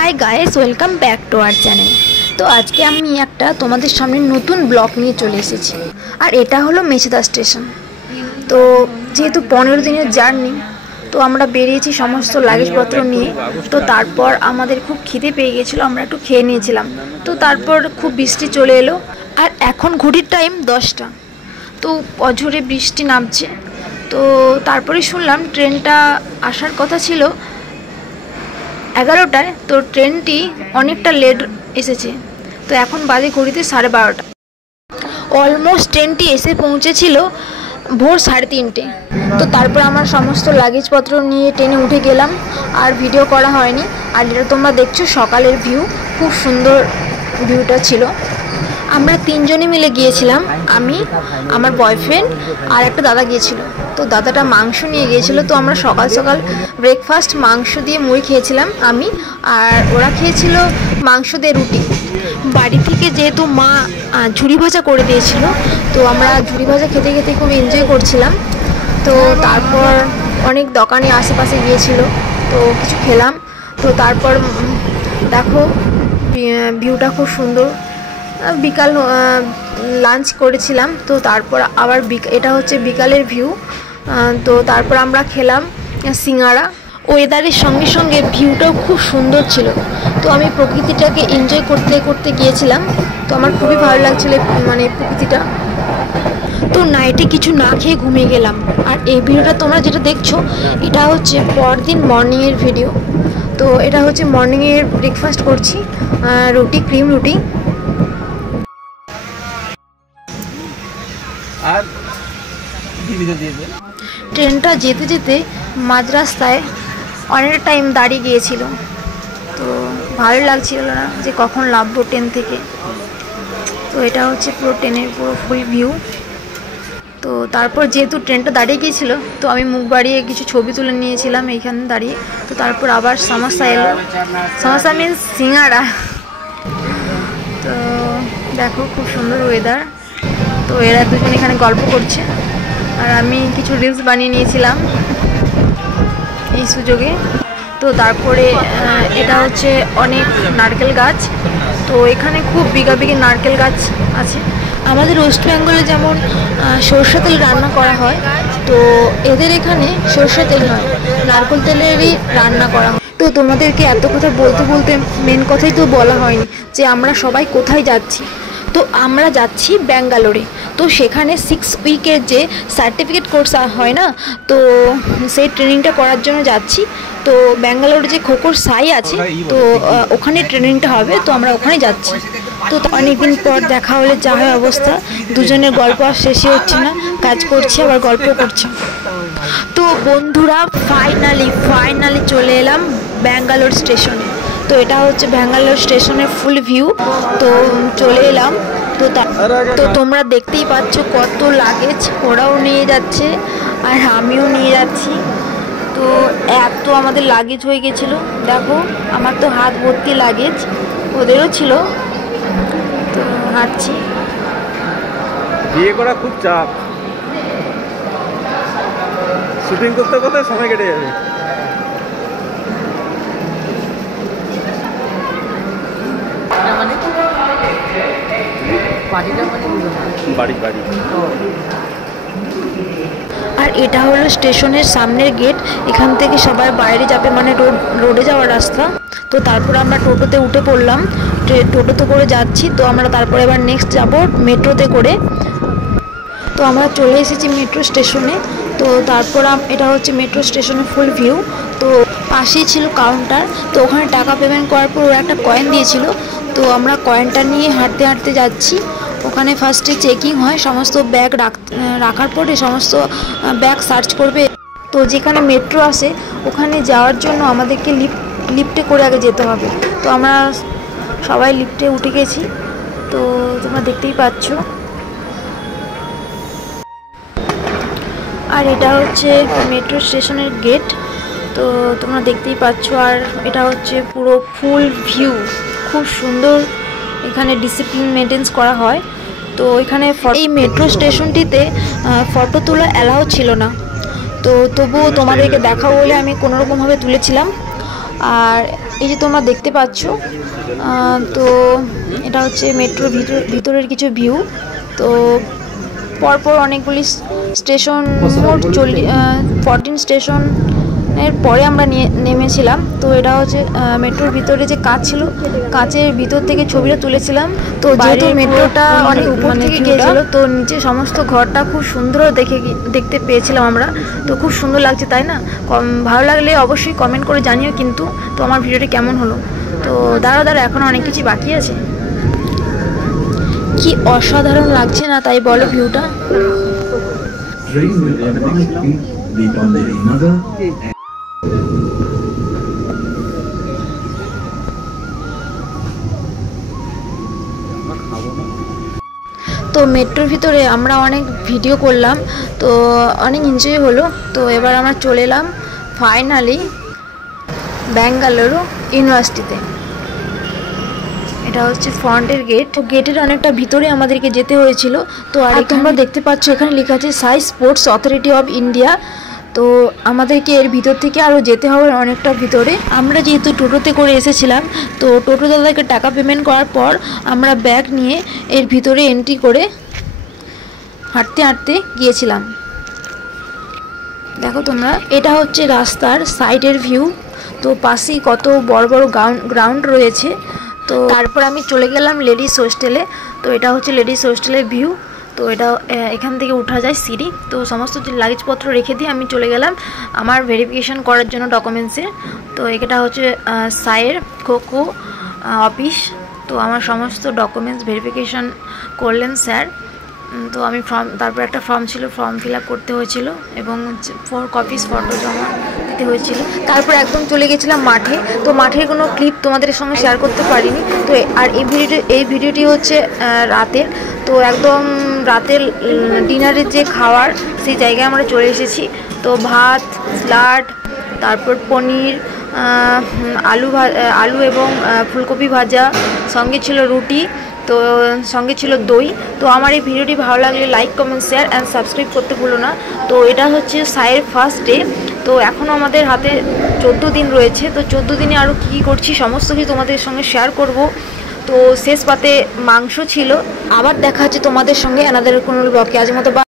Hi guys welcome back to our channel. तो आज के আমি একটা তোমাদের সামনে নতুন ব্লগ নিয়ে চলে এসেছি আর এটা হলো মেচেদা স্টেশন। তো যেহেতু 15 দিনের জার্নি তো আমরা বেরিয়েছি সমস্ত লাগেজপত্র নিয়ে। তো তারপর আমাদের খুব খিদে পেয়ে গিয়েছিল, আমরা একটু খেয়ে নিয়েছিলাম। তো তারপর খুব বৃষ্টি চলে এলো আর এখন ঘড়ির টাইম 10টা। তো অঝোরে বৃষ্টি নামছে। তো তারপরে শুনলাম ট্রেনটা আসার কথা ছিল 11টায়। তো ট্রেনটি অনেকটা লেট এসেছে। তো এখন বাজে ঘড়িতে 12:30। অলমোস্ট ট্রেনটি এসে পৌঁছেছিল ভোর 3:30। তো তারপর আমার সমস্ত লাগেজপত্র নিয়ে ট্রেনে উঠে গেলাম আর ভিডিও করা হয়নি। আর এটা তোমরা দেখছো সকালের ভিউ, খুব সুন্দর ভিউটা ছিল। আমরা তিনজনে মিলে গিয়েছিলাম, আমি, আমার বয়ফ্রেন্ড আর একটা দাদা গিয়েছিল। তো দাদাটা মাংস নিয়ে গিয়েছিল। তো আমরা সকাল সকাল ব্রেকফাস্ট মাংস দিয়ে মুড়ি খেয়েছিলাম আমি, আর ওরা খেয়েছিল মাংস দিয়ে রুটি। বাড়ি থেকে যেহেতু মা ঝুরি ভাজা করে দিয়েছিল, তো আমরা ঝুরি ভাজা খেতে খেতে খুব এনজয় করছিলাম। তো তারপর অনেক দোকানে আশেপাশে গিয়েছিল, তো কিছু খেলাম। তো তারপর দেখো ভিউটা খুব সুন্দর। বিকাল লাঞ্চ করেছিলাম। তো তারপর আবার এটা হচ্ছে বিকালের ভিউ। তো তারপর আমরা খেলাম সিঙ্গারা। ওয়েদারের সঙ্গে সঙ্গে ভিউটাও খুব সুন্দর ছিল। তো আমি প্রকৃতিটাকে এনজয় করতে করতে গিয়েছিলাম। তো আমার খুবই ভালো লাগছিল মানে প্রকৃতিটা। তো নাইটে কিছু না খেয়ে ঘুমিয়ে গেলাম। আর এই ভিডিওটা তোমরা যেটা দেখছো এটা হচ্ছে পরদিন মর্নিংয়ের ভিডিও। তো এটা হচ্ছে মর্নিংয়ের ব্রেকফাস্ট করছি, রুটি, ক্রিম রুটি। আর ট্রেনটা যেতে যেতে মাঝ রাস্তায় অনেক টাইম দাঁড়িয়ে গিয়েছিল। তো ভালো লাগছিল না যে কখন নামবো ট্রেন থেকে। তো এটা হচ্ছে পুরো ট্রেনের পুরো ফুল ভিউ। তো তারপর যেহেতু ট্রেনটা দাঁড়িয়ে গিয়েছিল তো আমি মুখ বাড়িয়ে কিছু ছবি তুলে নিয়েছিলাম এইখানে দাঁড়িয়ে। তো তারপর আবার সমস্যা এলো, সমস্যা মিন্স সিঙ্গারা। তো দেখো খুব সুন্দর ওয়েদার। তো এরা দুজন এখানে গল্প করছে আর আমি কিছু রিলস বানিয়ে নিয়েছিলাম এই সুযোগে। তো তারপরে এটা হচ্ছে অনেক নারকেল গাছ। তো এখানে খুব বিঘা বিঘি নারকেল গাছ আছে। আমাদের ওয়েস্ট বেঙ্গলে যেমন সরষে তেল রান্না করা হয়, তো এদের এখানে সরষে তেল নয়, নারকেল তেলেরই রান্না করা হয়। তো তোমাদেরকে এত কথা বলতে বলতে মেন কথাই তো বলা হয়নি যে আমরা সবাই কোথায় যাচ্ছি। তো আমরা যাচ্ছি ব্যাঙ্গালোরে। তো সেখানে 6 উইকের যে সার্টিফিকেট কোর্স হয় না, তো সেই ট্রেনিংটা করার জন্য যাচ্ছি। তো ব্যাঙ্গালোরে যে খোকর সাই আছে, তো ওখানে ট্রেনিংটা হবে। তো আমরা ওখানে যাচ্ছি। তো অনেকদিন পর দেখা হলে যা হয় অবস্থা, দুজনের গল্প আর শেষই হচ্ছে না, কাজ করছে আবার গল্প করছে। তো বন্ধুরা ফাইনালি চলে এলাম ব্যাঙ্গালোর স্টেশনে। তো এটা হচ্ছে ব্যাঙ্গালোর স্টেশনের ফুল ভিউ। তো চলে এলাম। তো তোমরা দেখতেই পাচ্ছ কত লাগেজ ওরাও নিয়ে যাচ্ছে আর আমিও নিয়ে যাচ্ছি। তো এত আমাদের লাগেজ হয়ে গেছিলো, দেখো আমার তো হাত ভর্তি লাগেজ, ওদেরও ছিল। তো হাঁটছি। বিয়ে করা খুব চাপ, শুটিং করতে করতে সময় কেটে যাবে। আর এটা হলো স্টেশনের সামনের গেট। এখান থেকে সবাই বাইরে যাবে, মানে রোডে যাওয়ার রাস্তা। তো তারপর আমরা টোটোতে উঠে পড়লাম, টোটোতে করে যাচ্ছি। তো আমরা তারপরে এবার নেক্সট যাব মেট্রোতে করে। তো আমরা চলে এসেছি মেট্রো স্টেশনে। তো তারপর এটা হচ্ছে মেট্রো স্টেশনের ফুল ভিউ। তো পাশেই ছিল কাউন্টার। তো ওখানে টাকা পেমেন্ট করার পর ওরা একটা কয়েন দিয়েছিল। তো আমরা কয়েনটা নিয়ে হাঁটতে হাঁটতে যাচ্ছি। ওখানে ফার্স্টে চেকিং হয়, সমস্ত ব্যাগ রাখার পরে সমস্ত ব্যাগ সার্চ করবে। তো যেখানে মেট্রো আসে ওখানে যাওয়ার জন্য আমাদেরকে লিফটে করে আগে যেতে হবে। তো আমরা সবাই লিফটে উঠে গেছি। তো তোমরা দেখতেই পাচ্ছ। আর এটা হচ্ছে মেট্রো স্টেশনের গেট। তো তোমরা দেখতেই পাচ্ছ। আর এটা হচ্ছে পুরো ফুল ভিউ, খুব সুন্দর। এখানে ডিসিপ্লিন মেনটেন্স করা হয়। তো এখানে এই মেট্রো স্টেশনটিতে ফটো তোলা অ্যালাউ ছিল না। তো তবুও তোমাদেরকে দেখাবো বলে আমি কোনোরকমভাবে তুলেছিলাম। আর এই যে তোমরা দেখতে পাচ্ছ, তো এটা হচ্ছে মেট্রোর ভিতরের কিছু ভিউ। তো পরপর অনেকগুলি স্টেশন, মোট 14 স্টেশনের পরে আমরা নেমেছিলাম। তো এটা হচ্ছে মেট্রোর ভিতরে যে কাঁচ ছিল, কাঁচের ভিতর থেকে ছবিটা তুলেছিলাম। তো যেহেতু মেট্রোটা অনেক উপর থেকে গিয়েছিল, তো নিচে সমস্ত ঘরটা খুব সুন্দর দেখতে পেয়েছিলাম আমরা। তো খুব সুন্দর লাগছে, তাই না? ভালো লাগলে অবশ্যই কমেন্ট করে জানিও কিন্তু। তো আমার ভিডিওটি কেমন হলো। তো দাঁড়া এখনও অনেক কিছু বাকি আছে। কি অসাধারণ লাগছে না তাই বলো ভিউটা? Train will arrive in the Pandeli Nagar. তো মেট্রোর ভিতরে আমরা অনেক ভিডিও করলাম, তো অনেক এনজয় হলো। তো এবার আমরা চলে এলাম ফাইনালি ব্যাঙ্গালুরু ইউনিভার্সিটিতে। এটা হচ্ছে ফ্রন্টের গেট। তো গেটের অনেকটা ভিতরে আমাদেরকে যেতে হয়েছিল। তো আর তোমরা দেখতে পাচ্ছ এখানে লেখা আছে সাই স্পোর্টস অথরিটি অফ ইন্ডিয়া। তো আমাদেরকে এর ভিতর থেকে আরও যেতে হবে অনেকটা ভিতরে। আমরা যেহেতু টোটোতে করে এসেছিলাম, তো টোটো দাদাকে টাকা পেমেন্ট করার পর আমরা ব্যাগ নিয়ে এর ভিতরে এন্ট্রি করে হাঁটতে হাঁটতে গিয়েছিলাম। দেখো তোমরা, এটা হচ্ছে রাস্তার সাইডের ভিউ। তো পাশেই কত বড় বড় গ্রাউন্ড রয়েছে। তো তারপর আমি চলে গেলাম লেডিস হোস্টেলে। তো এটা হচ্ছে লেডিস হোস্টেলের ভিউ। তো এটা এখান থেকে উঠা যায় সিঁড়ি। তো সমস্ত লাগেজপত্র রেখে দিয়ে আমি চলে গেলাম আমার ভেরিফিকেশন করার জন্য ডকুমেন্টসের। তো এটা হচ্ছে সায়ের খোখো অফিস। তো আমার সমস্ত ডকুমেন্টস ভেরিফিকেশন করলেন স্যার। তো আমি তারপর একটা ফর্ম ছিল, ফর্ম ফিল আপ করতে হয়েছিল এবং 4 কপিস ফটো জমা দিতে হয়েছিল। তারপর একদম চলে গেছিলাম মাঠে। তো মাঠের কোনো ক্লিপ তোমাদের সঙ্গে শেয়ার করতে পারিনি। তো আর এই ভিডিওটি হচ্ছে রাতের। তো একদম রাতের ডিনারের যে খাওয়ার, সেই জায়গায় আমরা চলে এসেছি। তো ভাত, স্যালাড, তারপর পনির, আলু এবং ফুলকপি ভাজা, সঙ্গে ছিল রুটি, তো সঙ্গে ছিল দই। তো আমার এই ভিডিওটি ভালো লাগলে like, comment, share and subscribe করতে ভুলো না। তো এটা হচ্ছে সায়ের ফার্স্ট ডে। তো এখনও আমাদের হাতে 14 দিন রয়েছে। তো 14 দিনে আরও কী করছি সমস্ত কিছু তোমাদের সঙ্গে শেয়ার করব। তো শেষ পাতে মাংস ছিল। আবার দেখা হচ্ছে তোমাদের সঙ্গে অ্যানাদার কোনো ব্লগে। আজ মতো